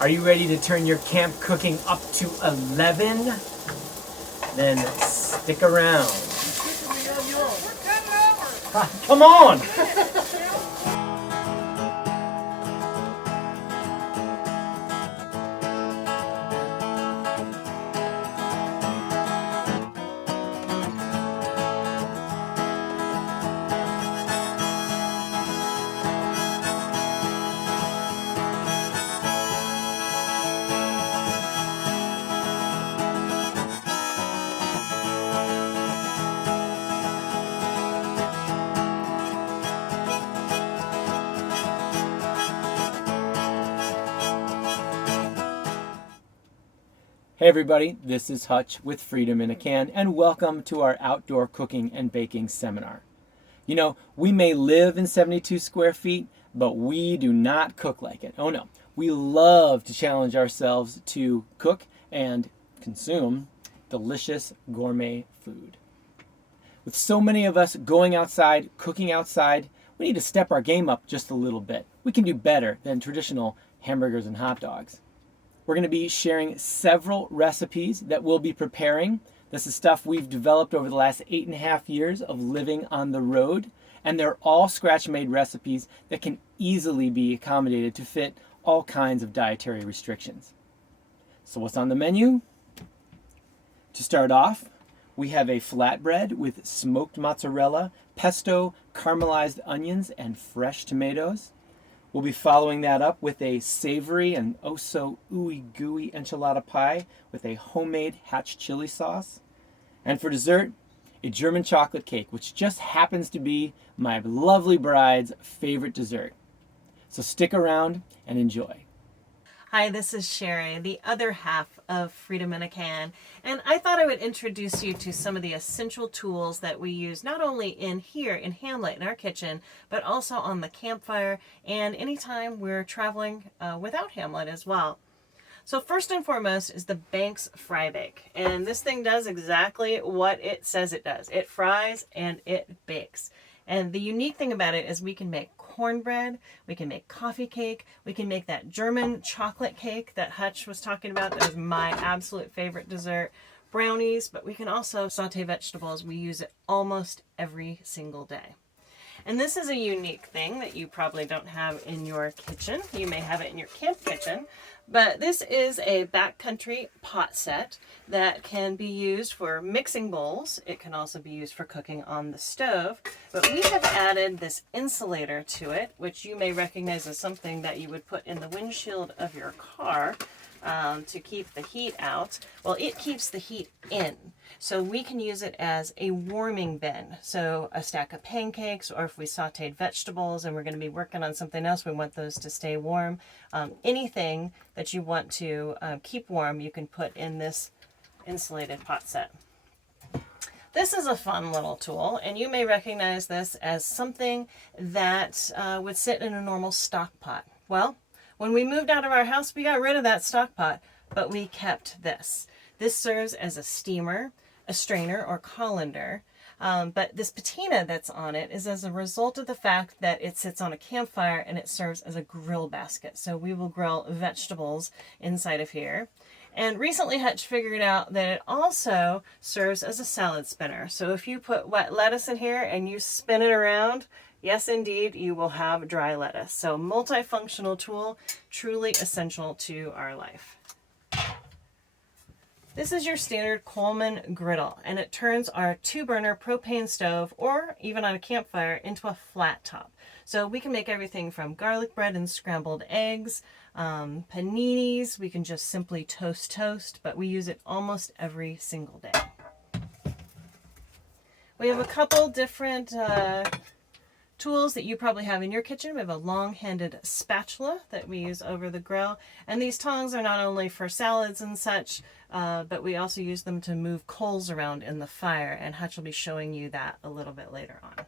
Are you ready to turn your camp cooking up to 11? Then stick around. Come on! Hey everybody, this is Hutch with Freedom in a Can, and welcome to our outdoor cooking and baking seminar. You know, we may live in 72 square feet, but we do not cook like it. Oh no, we love to challenge ourselves to cook and consume delicious gourmet food. With so many of us going outside, cooking outside, we need to step our game up just a little bit. We can do better than traditional hamburgers and hot dogs. We're going to be sharing several recipes that we'll be preparing. This is stuff we've developed over the last 8.5 years of living on the road, and they're all scratch-made recipes that can easily be accommodated to fit all kinds of dietary restrictions. So what's on the menu? To start off, we have a flatbread with smoked mozzarella, pesto, caramelized onions, and fresh tomatoes. We'll be following that up with a savory and oh so ooey gooey enchilada pie with a homemade hatch chili sauce. And for dessert, a German chocolate cake, which just happens to be my lovely bride's favorite dessert. So stick around and enjoy. Hi, this is Sherry, the other half of Freedom in a Can, and I thought I would introduce you to some of the essential tools that we use not only in here in Hamlet in our kitchen, but also on the campfire and anytime we're traveling without Hamlet as well. So first and foremost is the Banks Fry Bake, and this thing does exactly what it says it does. It fries and it bakes. And the unique thing about it is we can make cornbread, we can make coffee cake, we can make that German chocolate cake that Hutch was talking about. That was my absolute favorite dessert. Brownies, but we can also saute vegetables. We use it almost every single day. And this is a unique thing that you probably don't have in your kitchen. You may have it in your camp kitchen, but this is a backcountry pot set that can be used for mixing bowls. It can also be used for cooking on the stove, but we have added this insulator to it, which you may recognize as something that you would put in the windshield of your car to keep the heat out. Well, it keeps the heat in. So we can use it as a warming bin. So a stack of pancakes, or if we sauteed vegetables and we're going to be working on something else, we want those to stay warm. Anything that you want to keep warm, you can put in this insulated pot set. This is a fun little tool, and you may recognize this as something that would sit in a normal stock pot. Well, when we moved out of our house, we got rid of that stock pot, but we kept this. This serves as a steamer, a strainer, or colander. But this patina that's on it is as a result of the fact that it sits on a campfire and it serves as a grill basket. So we will grill vegetables inside of here. And recently Hutch figured out that it also serves as a salad spinner. So if you put wet lettuce in here and you spin it around, yes, indeed, you will have dry lettuce. So multifunctional tool, truly essential to our life. This is your standard Coleman griddle, and it turns our 2-burner propane stove, or even on a campfire, into a flat top. So we can make everything from garlic bread and scrambled eggs, paninis. We can just simply toast, but we use it almost every single day. We have a couple different tools that you probably have in your kitchen. We have a long-handed spatula that we use over the grill, and these tongs are not only for salads and such, but we also use them to move coals around in the fire, and Hutch will be showing you that a little bit later on.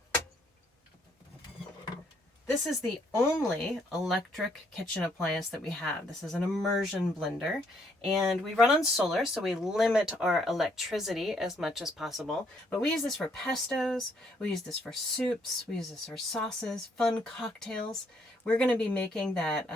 This is the only electric kitchen appliance that we have. This is an immersion blender, and we run on solar, so we limit our electricity as much as possible. But we use this for pestos, we use this for soups, we use this for sauces, fun cocktails. We're going to be making that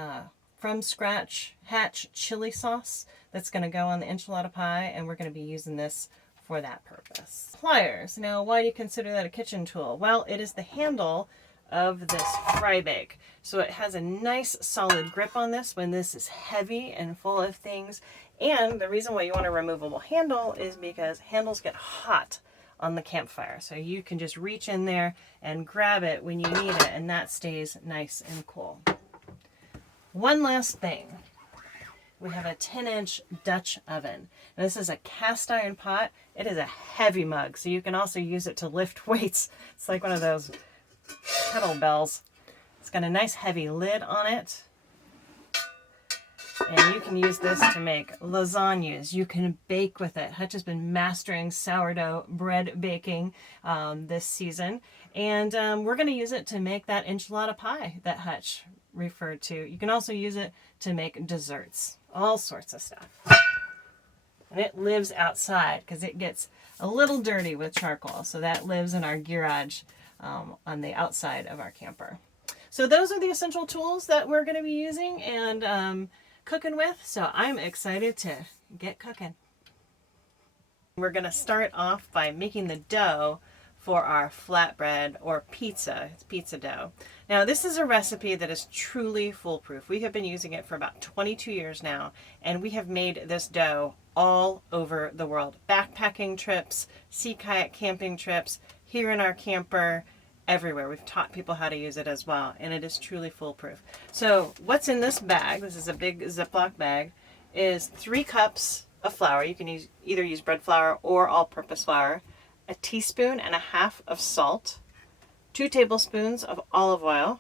from scratch Hatch chili sauce that's going to go on the enchilada pie, and we're going to be using this for that purpose. Pliers. Now, why do you consider that a kitchen tool? Well, it is the handle of this fry bake. So it has a nice solid grip on this when this is heavy and full of things. And the reason why you want a removable handle is because handles get hot on the campfire. So you can just reach in there and grab it when you need it, and that stays nice and cool. One last thing. We have a 10-inch Dutch oven. Now, this is a cast iron pot. It is a heavy mug, so you can also use it to lift weights. It's like one of those kettlebells. It's got a nice heavy lid on it. And you can use this to make lasagnas. You can bake with it. Hutch has been mastering sourdough bread baking this season. And we're going to use it to make that enchilada pie that Hutch referred to. You can also use it to make desserts. All sorts of stuff. And it lives outside because it gets a little dirty with charcoal. So that lives in our garage on the outside of our camper. So those are the essential tools that we're going to be using and cooking with. So I'm excited to get cooking. We're going to start off by making the dough for our flatbread or pizza. It's pizza dough. Now, this is a recipe that is truly foolproof. We have been using it for about 22 years now, and we have made this dough all over the world. Backpacking trips, sea kayak camping trips, here in our camper, everywhere. We've taught people how to use it as well, and it is truly foolproof. So what's in this bag, this is a big Ziploc bag, is 3 cups of flour. You can either use bread flour or all-purpose flour, a teaspoon and a half of salt, 2 tablespoons of olive oil,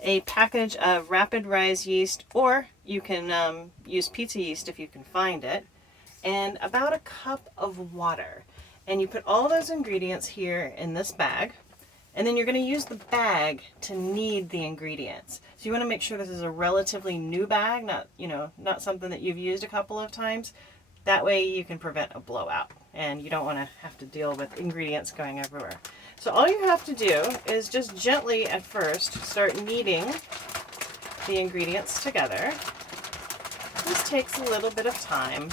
a package of rapid rise yeast, or you can use pizza yeast if you can find it, and about a cup of water. And you put all those ingredients here in this bag, and then you're going to use the bag to knead the ingredients. So you want to make sure this is a relatively new bag, not something that you've used a couple of times. That way you can prevent a blowout, and you don't want to have to deal with ingredients going everywhere. So all you have to do is just gently at first start kneading the ingredients together. This takes a little bit of time.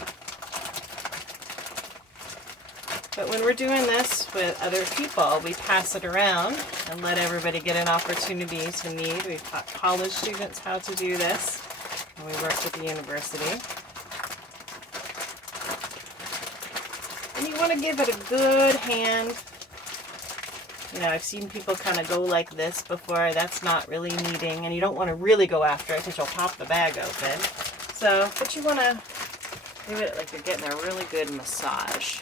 But when we're doing this with other people, we pass it around and let everybody get an opportunity to knead. We've taught college students how to do this, and we work with the university. And you want to give it a good hand. You know, I've seen people kind of go like this before. That's not really kneading, and you don't want to really go after it because you'll pop the bag open. So, but you want to give it like you're getting a really good massage.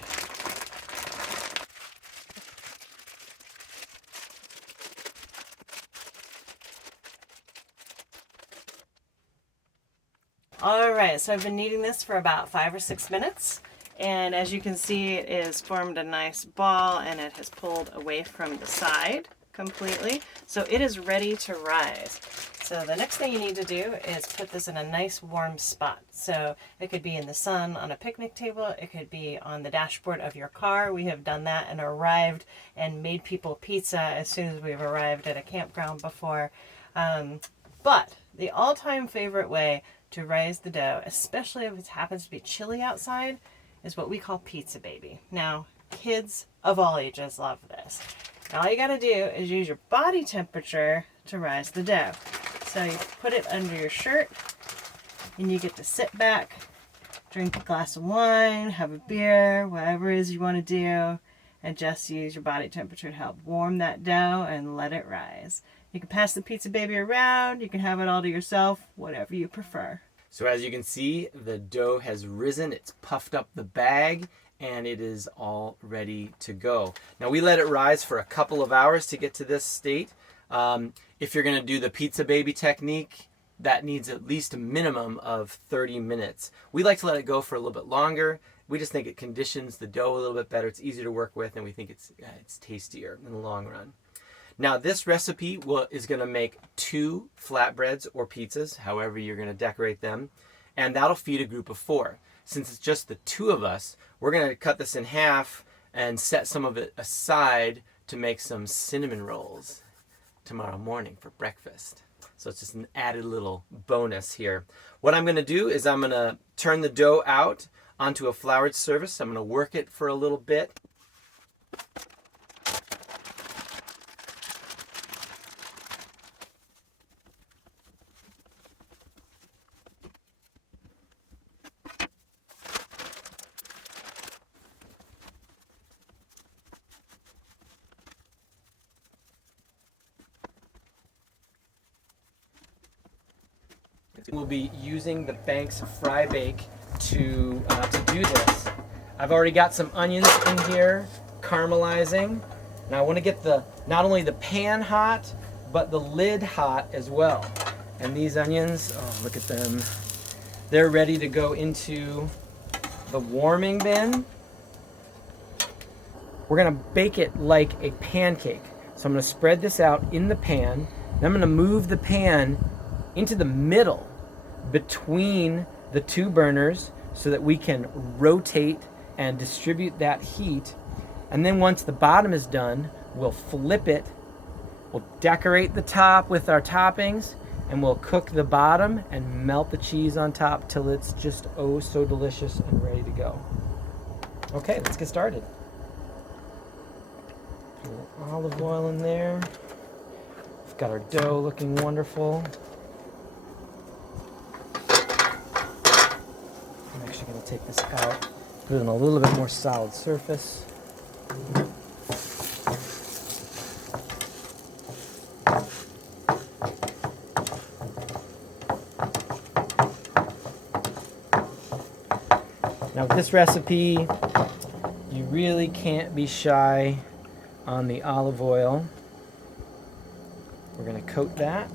Alright, so I've been kneading this for about 5 or 6 minutes, and as you can see, it has formed a nice ball and it has pulled away from the side completely, so it is ready to rise. So the next thing you need to do is put this in a nice warm spot. So it could be in the sun on a picnic table, it could be on the dashboard of your car. We have done that and arrived and made people pizza as soon as we've arrived at a campground before. But the all-time favorite way to rise the dough, especially if it happens to be chilly outside, is what we call pizza baby. Now, kids of all ages love this. And all you gotta do is use your body temperature to rise the dough. So you put it under your shirt, and you get to sit back, drink a glass of wine, have a beer, whatever it is you want to do, and just use your body temperature to help warm that dough and let it rise. You can pass the pizza baby around, you can have it all to yourself, whatever you prefer. So as you can see, the dough has risen, it's puffed up the bag, and it is all ready to go. Now we let it rise for a couple of hours to get to this state. If you're going to do the pizza baby technique, that needs at least a minimum of 30 minutes. We like to let it go for a little bit longer. We just think it conditions the dough a little bit better. It's easier to work with, and we think it's tastier in the long run. Now this recipe is going to make 2 flatbreads or pizzas, however you're going to decorate them, and that'll feed a group of 4. Since it's just the 2 of us, we're going to cut this in half and set some of it aside to make some cinnamon rolls tomorrow morning for breakfast. So it's just an added little bonus here. What I'm going to do is I'm going to turn the dough out onto a floured surface. I'm going to work it for a little bit. We'll be using the Banks Fry Bake to do this. I've already got some onions in here caramelizing. Now I want to get not only the pan hot, but the lid hot as well. And these onions, oh, look at them. They're ready to go into the warming bin. We're going to bake it like a pancake. So I'm going to spread this out in the pan. Then I'm going to move the pan into the middle between the two burners so that we can rotate and distribute that heat. And then once the bottom is done, we'll flip it, we'll decorate the top with our toppings, and we'll cook the bottom and melt the cheese on top till it's just oh so delicious and ready to go. Okay, let's get started. A little olive oil in there. We've got our dough looking wonderful. I'm actually going to take this out, put it on a little bit more solid surface. Now with this recipe, you really can't be shy on the olive oil. We're going to coat that.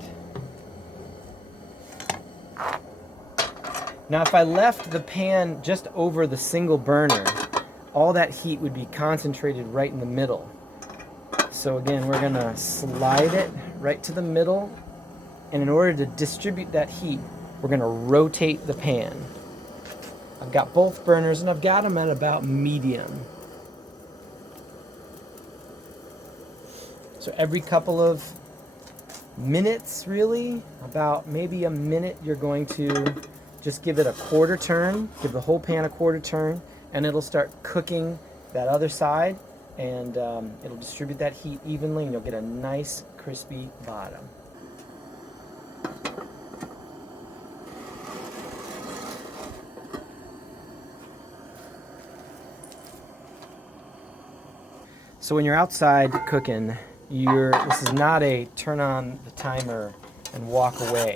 Now if I left the pan just over the single burner, all that heat would be concentrated right in the middle. So again, we're going to slide it right to the middle, and in order to distribute that heat, we're going to rotate the pan. I've got both burners and I've got them at about medium. So every couple of minutes, really, about maybe a minute, you're going to just give it a quarter turn, give the whole pan a quarter turn, and it'll start cooking that other side, and it'll distribute that heat evenly, and you'll get a nice crispy bottom. So when you're outside cooking, this is not a turn on the timer and walk away.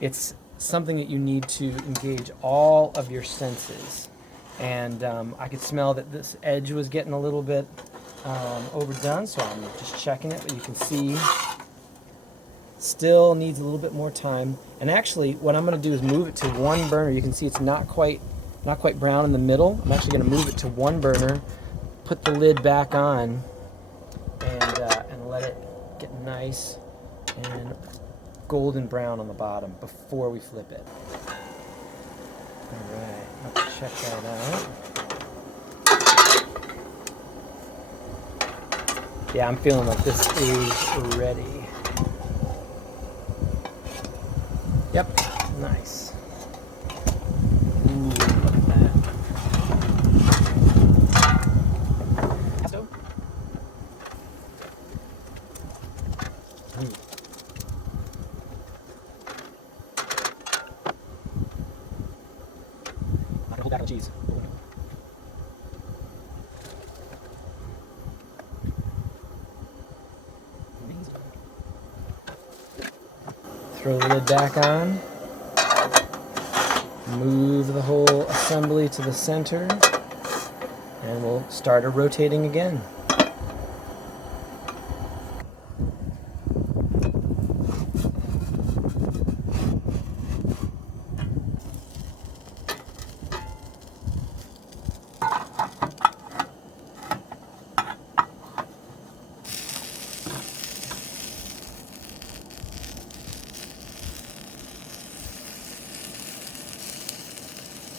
It's something that you need to engage all of your senses. And I could smell that this edge was getting a little bit overdone, so I'm just checking it, but you can see still needs a little bit more time. And actually what I'm going to do is move it to one burner. You can see it's not quite brown in the middle. I'm actually going to move it to one burner, put the lid back on, and let it get nice and golden brown on the bottom before we flip it. All right, let's check that out. Yeah, I'm feeling like this is ready. Yep, nice. Ooh, look at that. Hold back on cheese. Throw the lid back on. Move the whole assembly to the center, and we'll start rotating again.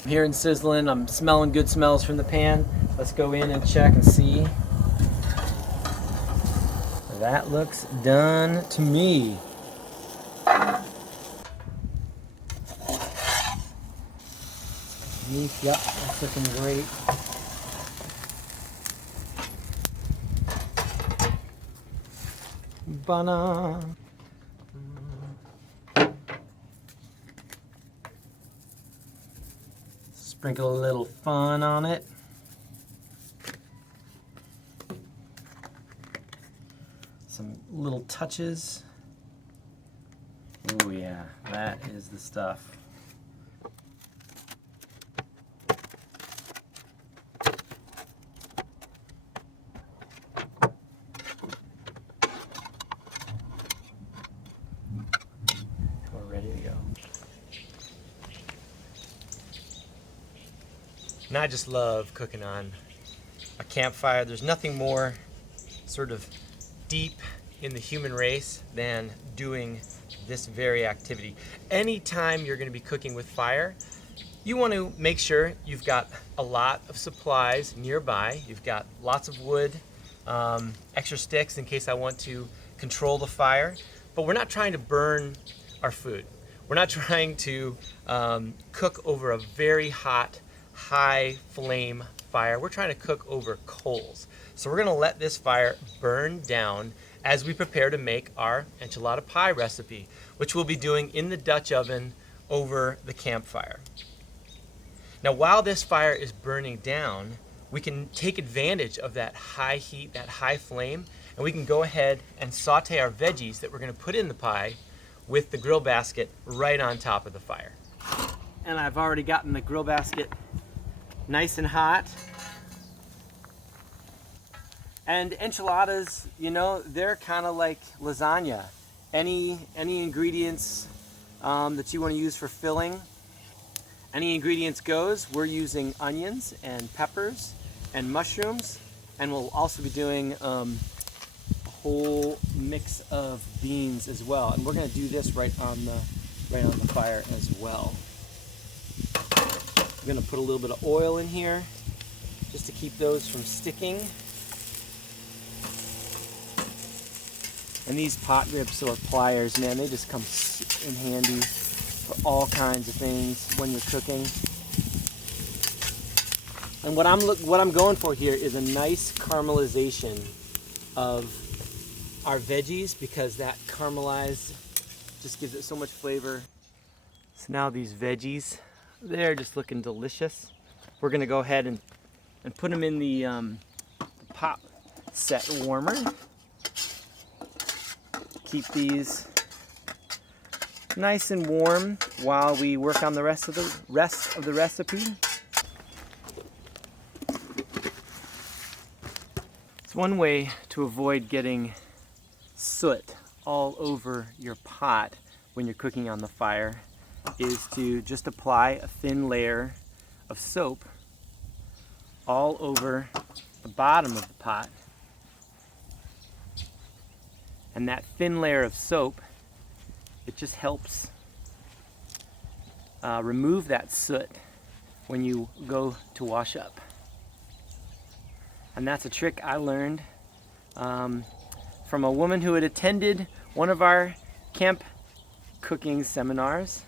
I'm hearing sizzling, I'm smelling good smells from the pan. Let's go in and check and see. That looks done to me. underneath. Yep, that's looking great. Banana. Sprinkle a little fun on it. Some little touches. Oh yeah, that is the stuff. We're ready to go. And I just love cooking on a campfire. There's nothing more sort of deep in the human race than doing this very activity. Anytime you're going to be cooking with fire, you want to make sure you've got a lot of supplies nearby. You've got lots of wood, extra sticks in case I want to control the fire. But we're not trying to burn our food. We're not trying to cook over a very hot, high flame fire. We're trying to cook over coals. So we're going to let this fire burn down as we prepare to make our enchilada pie recipe, which we'll be doing in the Dutch oven over the campfire. Now, while this fire is burning down, we can take advantage of that high heat, that high flame, and we can go ahead and saute our veggies that we're going to put in the pie with the grill basket right on top of the fire. And I've already gotten the grill basket nice and hot. And enchiladas, you know, they're kind of like lasagna. Any ingredients that you want to use for filling, any ingredients goes. We're using onions and peppers and mushrooms, and we'll also be doing a whole mix of beans as well. And we're going to do this right on the fire as well. I'm going to put a little bit of oil in here just to keep those from sticking. And these pot grips or pliers, man, they just come in handy for all kinds of things when you're cooking. And what I'm going for here is a nice caramelization of our veggies, because that caramelized just gives it so much flavor. So now these veggies, they're just looking delicious. We're gonna go ahead and put them in the pot set warmer. Keep these nice and warm while we work on the rest of the recipe. It's one way to avoid getting soot all over your pot when you're cooking on the fire is to just apply a thin layer of soap all over the bottom of the pot. And that thin layer of soap, it just helps remove that soot when you go to wash up. And that's a trick I learned from a woman who had attended one of our camp cooking seminars.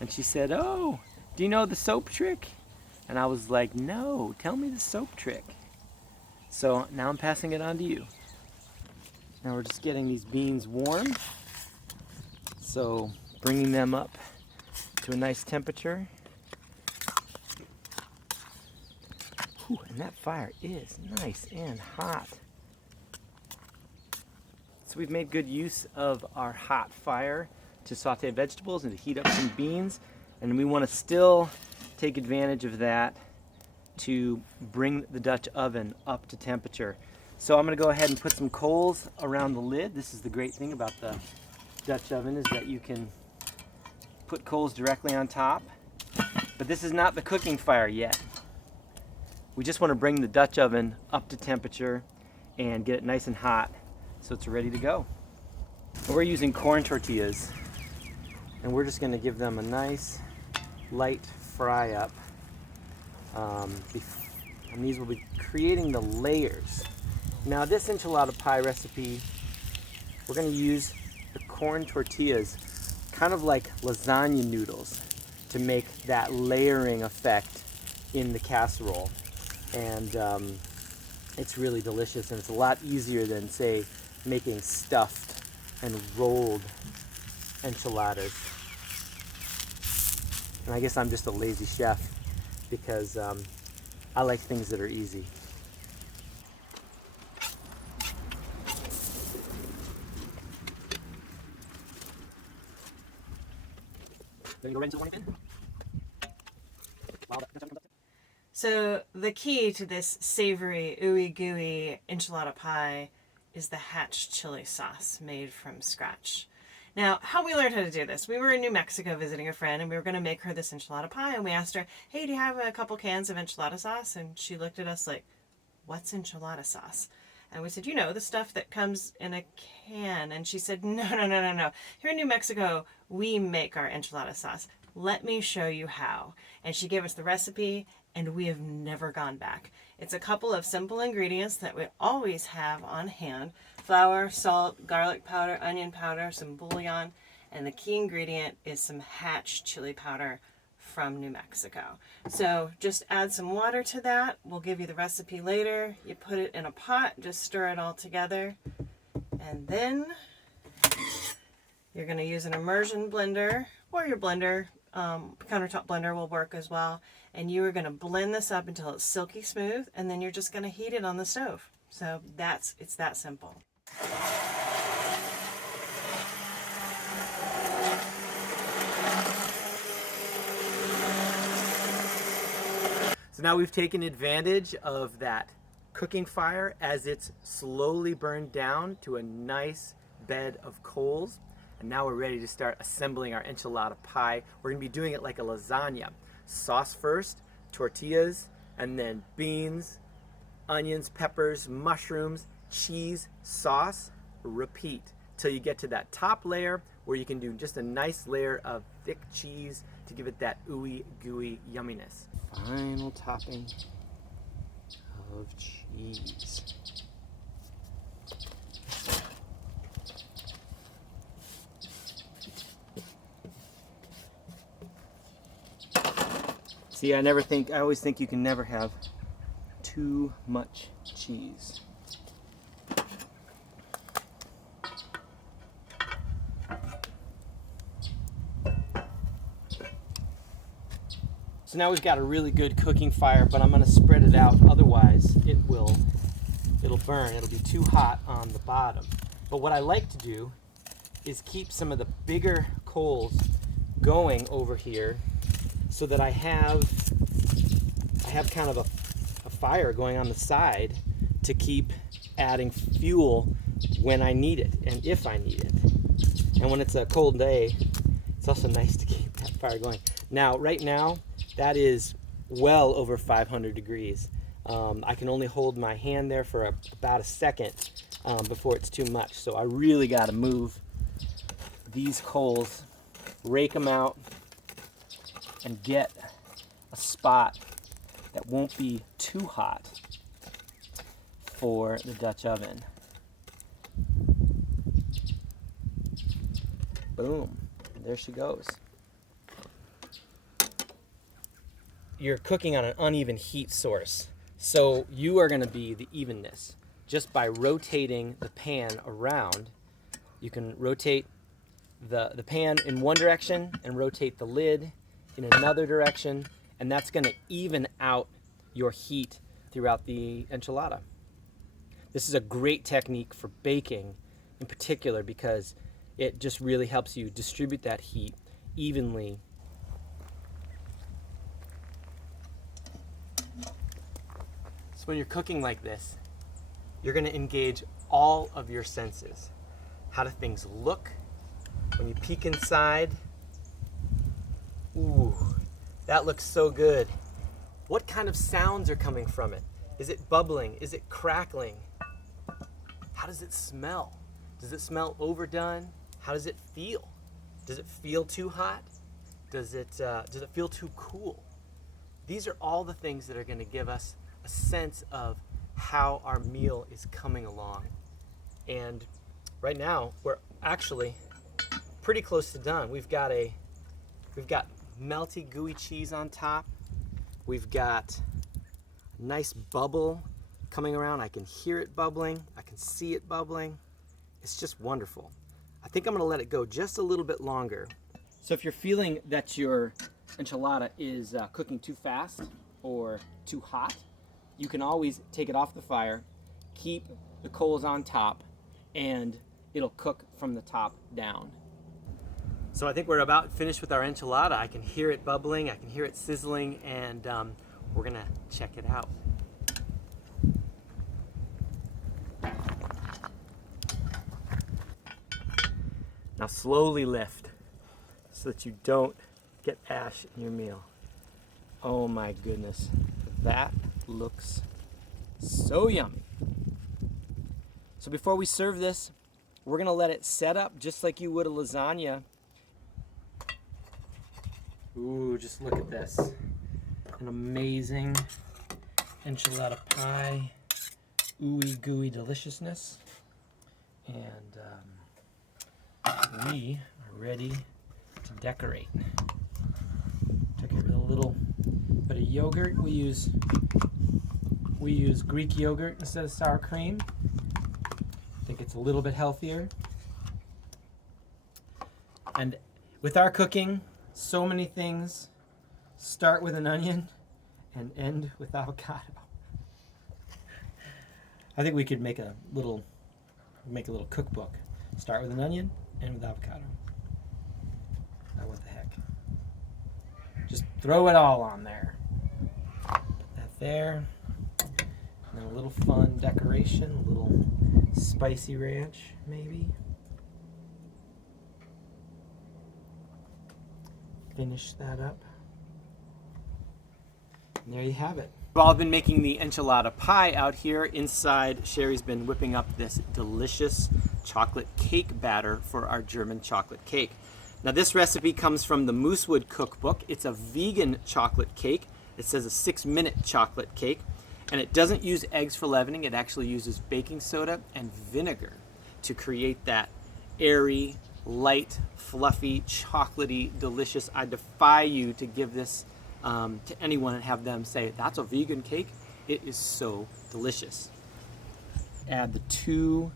And she said, "Oh, do you know the soap trick?" And I was like, "No, tell me the soap trick." So now I'm passing it on to you. Now we're just getting these beans warm, so bringing them up to a nice temperature. Whew, and that fire is nice and hot. So we've made good use of our hot fire to saute vegetables and to heat up some beans, and we want to still take advantage of that to bring the Dutch oven up to temperature. So I'm going to go ahead and put some coals around the lid. This is the great thing about the Dutch oven, is that you can put coals directly on top. But this is not the cooking fire yet. We just want to bring the Dutch oven up to temperature and get it nice and hot so it's ready to go. And we're using corn tortillas, and we're just going to give them a nice light fry up. And these will be creating the layers. Now this enchilada pie recipe, we're going to use the corn tortillas kind of like lasagna noodles to make that layering effect in the casserole. And it's really delicious, and it's a lot easier than, say, making stuffed and rolled enchiladas. And I guess I'm just a lazy chef because I like things that are easy. Then go right into the warming pan. So the key to this savory, ooey gooey enchilada pie is the hatch chili sauce made from scratch. Now, how we learned how to do this, we were in New Mexico visiting a friend, and we were going to make her this enchilada pie, and we asked her, hey, do you have a couple cans of enchilada sauce? And she looked at us like, what's enchilada sauce? And we said, you know, the stuff that comes in a can. And she said, no. Here in New Mexico, we make our enchilada sauce. Let me show you how. And she gave us the recipe, and we have never gone back. It's a couple of simple ingredients that we always have on hand: flour, salt, garlic powder, onion powder, some bouillon, and the key ingredient is some Hatch chili powder from New Mexico. So just add some water to that. We'll give you the recipe later. You put it in a pot, just stir it all together, and then you're going to use an immersion blender, or your blender, countertop blender will work as well. And you are going to blend this up until it's silky smooth, and then you're just going to heat it on the stove. So it's that simple. So now we've taken advantage of that cooking fire as it's slowly burned down to a nice bed of coals. And now we're ready to start assembling our enchilada pie. We're gonna be doing it like a lasagna. Sauce first, tortillas, and then beans, onions, peppers, mushrooms, cheese, sauce, repeat till you get to that top layer where you can do just a nice layer of thick cheese to give it that ooey gooey yumminess. Final topping of cheese. See, I always think you can never have too much cheese. So now we've got a really good cooking fire, but I'm going to spread it out, otherwise it'll burn. It'll be too hot on the bottom. But what I like to do is keep some of the bigger coals going over here so that I have kind of a fire going on the side to keep adding fuel when I need it and if I need it. And when it's a cold day, it's also nice to keep that fire going. Now, right now, that is well over 500 degrees. I can only hold my hand there for about a second before it's too much. So I really got to move these coals, rake them out, and get a spot that won't be too hot for the Dutch oven. Boom, there she goes. You're cooking on an uneven heat source, so you are going to be the evenness. Just by rotating the pan around, you can rotate the pan in one direction and rotate the lid in another direction, and that's going to even out your heat throughout the enchilada. This is a great technique for baking in particular because it just really helps you distribute that heat evenly. So when you're cooking like this, you're going to engage all of your senses. How do things look? When you peek inside, ooh, that looks so good. What kind of sounds are coming from it? Is it bubbling? Is it crackling? How does it smell? Does it smell overdone? How does it feel? Does it feel too hot? Does it feel too cool? These are all the things that are going to give us a sense of how our meal is coming along. And right now, we're actually pretty close to done. We've got melty, gooey cheese on top. We've got a nice bubble coming around. I can hear it bubbling. I can see it bubbling. It's just wonderful. I think I'm gonna let it go just a little bit longer. So if you're feeling that your enchilada is cooking too fast or too hot, you can always take it off the fire, keep the coals on top, and it'll cook from the top down. So I think we're about finished with our enchilada. I can hear it bubbling, I can hear it sizzling, and we're gonna check it out. Now slowly lift so that you don't get ash in your meal. Oh my goodness, that looks so yummy. So before we serve this, we're gonna let it set up just like you would a lasagna. Ooh, just look at this. An amazing enchilada pie, ooey gooey deliciousness. And we are ready to decorate. Decorate with a little bit of yogurt. We use Greek yogurt instead of sour cream. I think it's a little bit healthier. And with our cooking, so many things start with an onion and end with avocado. I think we could make a little cookbook. Start with an onion, end with avocado. Now what the heck? Just throw it all on there. Put that there. And then a little fun decoration, a little spicy ranch, maybe. Finish that up. And there you have it. We've all been making the enchilada pie out here. Inside, Sherry's been whipping up this delicious chocolate cake batter for our German chocolate cake. Now this recipe comes from the Moosewood cookbook. It's a vegan chocolate cake. It says a 6-minute chocolate cake, and it doesn't use eggs for leavening. It actually uses baking soda and vinegar to create that airy, light, fluffy, chocolatey, delicious. I defy you to give this to anyone and have them say, that's a vegan cake. It is so delicious. Add the 2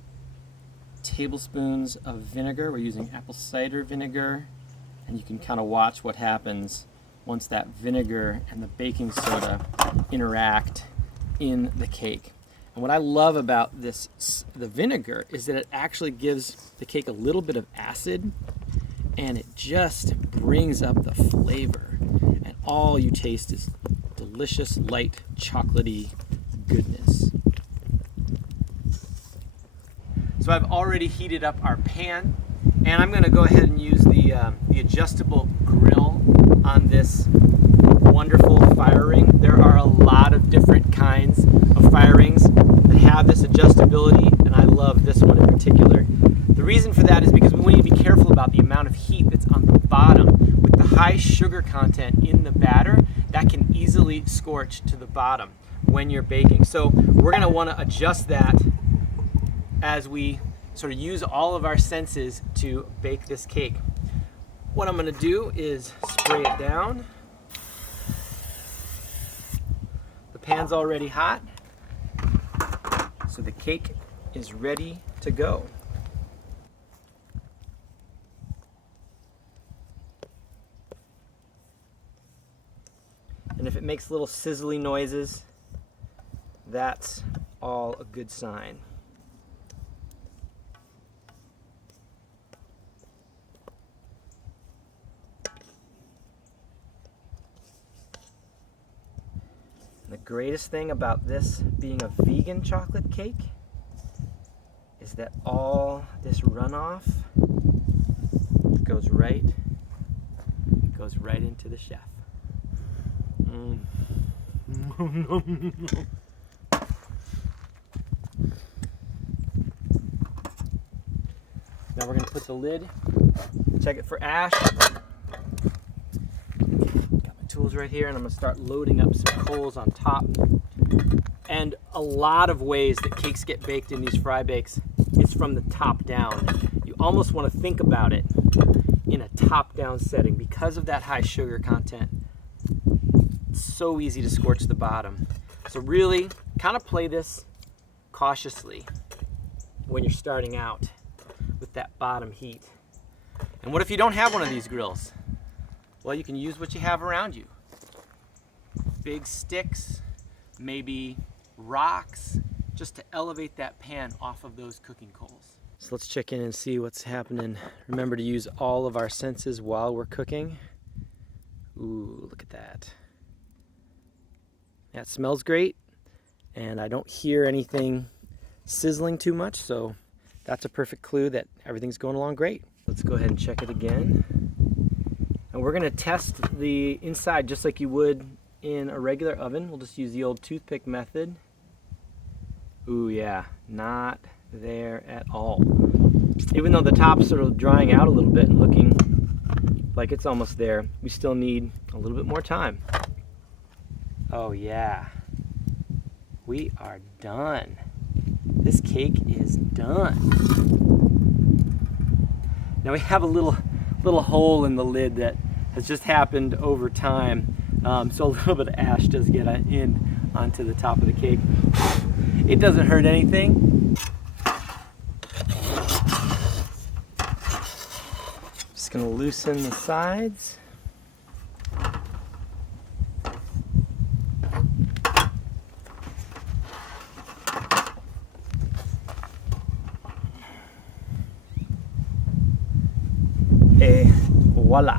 tablespoons of vinegar. We're using apple cider vinegar, and you can kind of watch what happens once that vinegar and the baking soda interact in the cake. And what I love about the vinegar is that it actually gives the cake a little bit of acid, and it just brings up the flavor, and all you taste is delicious, light, chocolatey goodness. So I've already heated up our pan, and I'm going to go ahead and use the adjustable grill on this wonderful fire ring. There are a lot of different kinds of fire rings that have this adjustability, and I love this one in particular. The reason for that is because we want you to be careful about the amount of heat that's on the bottom. With the high sugar content in the batter, that can easily scorch to the bottom when you're baking. So we're going to want to adjust that as we sort of use all of our senses to bake this cake. What I'm going to do is spray it down. The pan's already hot, so the cake is ready to go. And if it makes little sizzly noises, that's all a good sign. The greatest thing about this being a vegan chocolate cake is that all this runoff goes right into the chef. Now we're going to put the lid, check it for ash. Got my tools right here, and I'm going to start loading up some coals on top. And a lot of ways that cakes get baked in these fry bakes, it's from the top down. You almost want to think about it in a top down setting because of that high sugar content. It's so easy to scorch the bottom. So really kind of play this cautiously when you're starting out with that bottom heat. And what if you don't have one of these grills? Well, you can use what you have around you. Big sticks, maybe rocks, just to elevate that pan off of those cooking coals. So let's check in and see what's happening. Remember to use all of our senses while we're cooking. Ooh, look at that. That smells great, and I don't hear anything sizzling too much, so that's a perfect clue that everything's going along great. Let's go ahead and check it again. And we're gonna test the inside just like you would in a regular oven. We'll just use the old toothpick method. Ooh, yeah, not there at all. Even though the top's sort of drying out a little bit and looking like it's almost there, we still need a little bit more time. Oh yeah, we are done. This cake is done. Now we have a little hole in the lid that has just happened over time. So a little bit of ash does get in onto the top of the cake. It doesn't hurt anything. Just gonna loosen the sides. Et voila.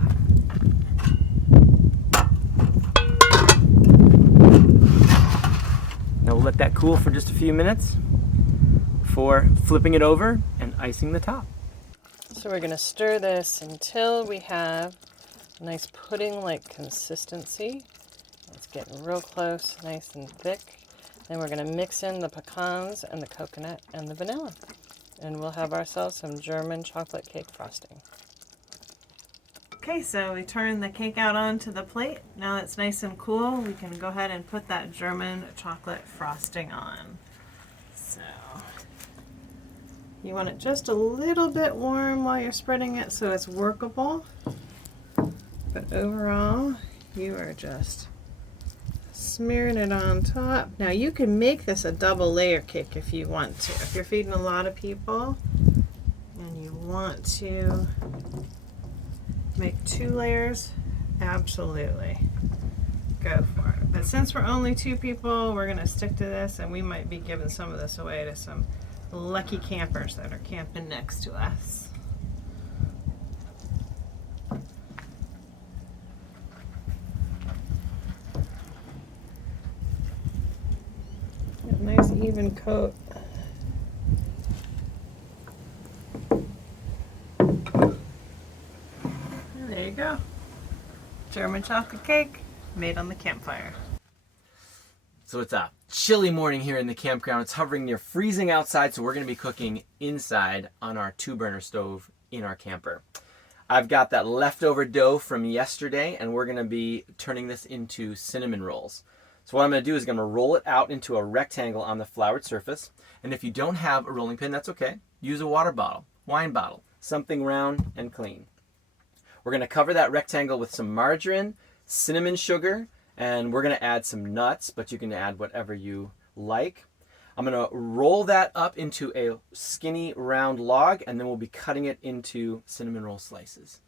Now we'll let that cool for just a few minutes before flipping it over and icing the top. So we're going to stir this until we have a nice pudding-like consistency. It's getting real close, nice and thick. Then we're going to mix in the pecans and the coconut and the vanilla. And we'll have ourselves some German chocolate cake frosting. Okay, so we turn the cake out onto the plate. Now it's nice and cool, we can go ahead and put that German chocolate frosting on. So you want it just a little bit warm while you're spreading it so it's workable. But overall, you are just smearing it on top. Now you can make this a double layer cake if you want to. If you're feeding a lot of people and you want to make 2 layers, absolutely go for it. But since we're only 2 people, we're gonna stick to this, and we might be giving some of this away to some lucky campers that are camping next to us. A nice even coat. There you go. German chocolate cake made on the campfire. So it's a chilly morning here in the campground. It's hovering near freezing outside, so we're going to be cooking inside on our 2-burner stove in our camper. I've got that leftover dough from yesterday, and we're going to be turning this into cinnamon rolls. So what I'm going to do is I'm going to roll it out into a rectangle on the floured surface. And if you don't have a rolling pin, that's okay. Use a water bottle, wine bottle, something round and clean. We're going to cover that rectangle with some margarine, cinnamon sugar, and we're going to add some nuts, but you can add whatever you like. I'm going to roll that up into a skinny round log, and then we'll be cutting it into cinnamon roll slices.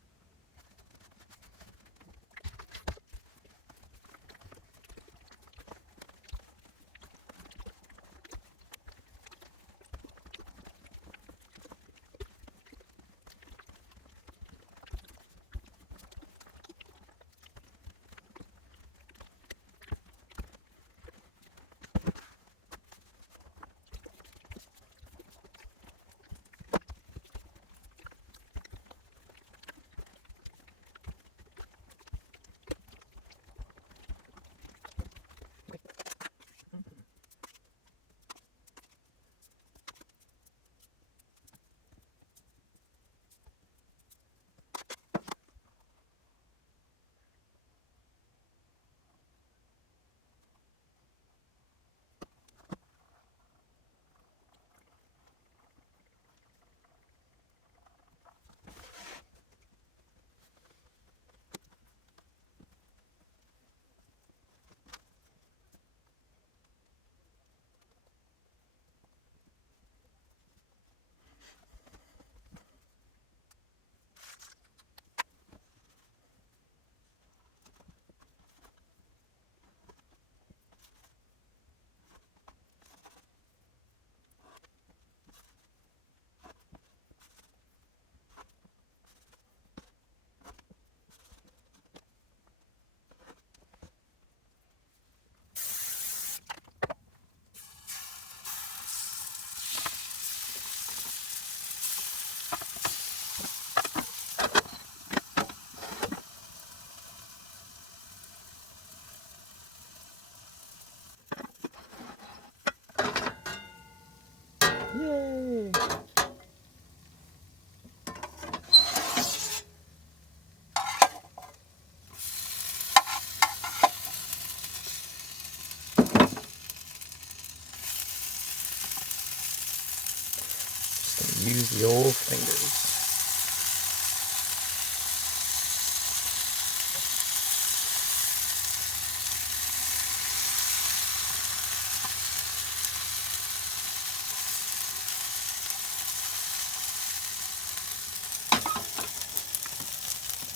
use the old fingers.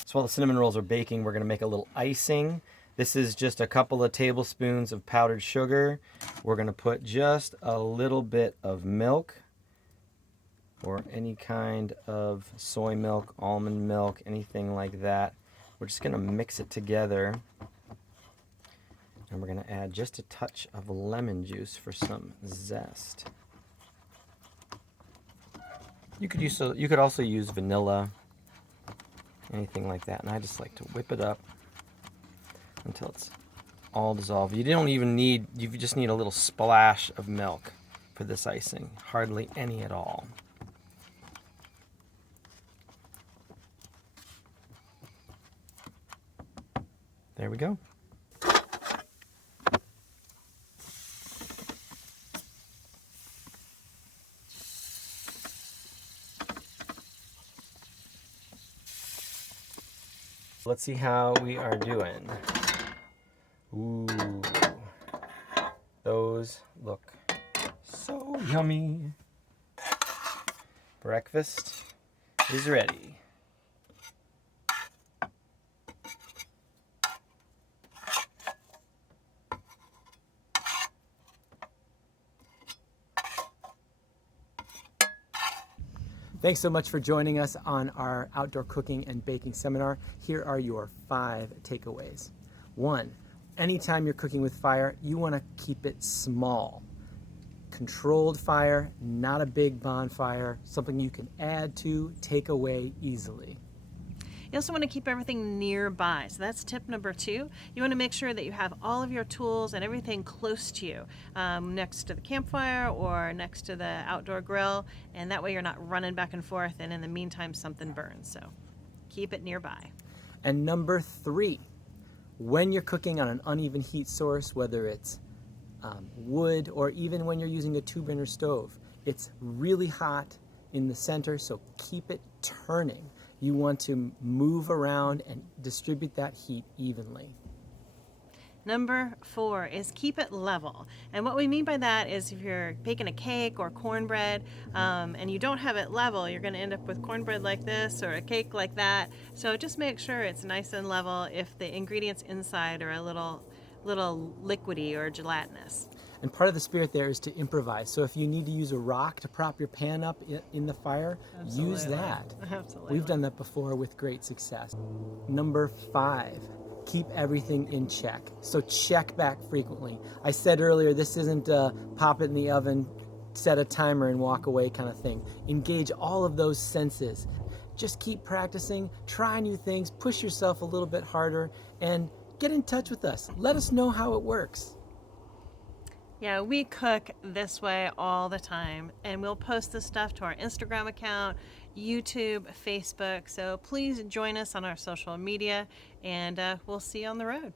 So while the cinnamon rolls are baking, we're going to make a little icing. This is just a couple of tablespoons of powdered sugar. We're going to put just a little bit of milk, or any kind of soy milk, almond milk, anything like that. We're just going to mix it together. And we're going to add just a touch of lemon juice for some zest. You could also use vanilla, anything like that. And I just like to whip it up until it's all dissolved. You just need a little splash of milk for this icing. Hardly any at all. There we go. Let's see how we are doing. Ooh, those look so yummy. Breakfast is ready. Thanks so much for joining us on our outdoor cooking and baking seminar. Here are your 5 takeaways. 1, anytime you're cooking with fire, you want to keep it small. Controlled fire, not a big bonfire, something you can add to, take away easily. You also want to keep everything nearby. So that's tip number 2. You want to make sure that you have all of your tools and everything close to you, next to the campfire or next to the outdoor grill, and that way you're not running back and forth and in the meantime something burns. So keep it nearby. And number 3, when you're cooking on an uneven heat source, whether it's wood or even when you're using a 2-burner stove, it's really hot in the center, so keep it turning. You want to move around and distribute that heat evenly. Number 4 is keep it level. And what we mean by that is if you're baking a cake or cornbread and you don't have it level, you're going to end up with cornbread like this or a cake like that. So just make sure it's nice and level if the ingredients inside are a little liquidy or gelatinous. And part of the spirit there is to improvise. So if you need to use a rock to prop your pan up in the fire, Absolutely. Use that. Absolutely. We've done that before with great success. Number 5, keep everything in check. So check back frequently. I said earlier, this isn't a pop it in the oven, set a timer and walk away kind of thing. Engage all of those senses. Just keep practicing, try new things, push yourself a little bit harder, and get in touch with us. Let us know how it works. Yeah, we cook this way all the time, and we'll post this stuff to our Instagram account, YouTube, Facebook. So please join us on our social media, and we'll see you on the road.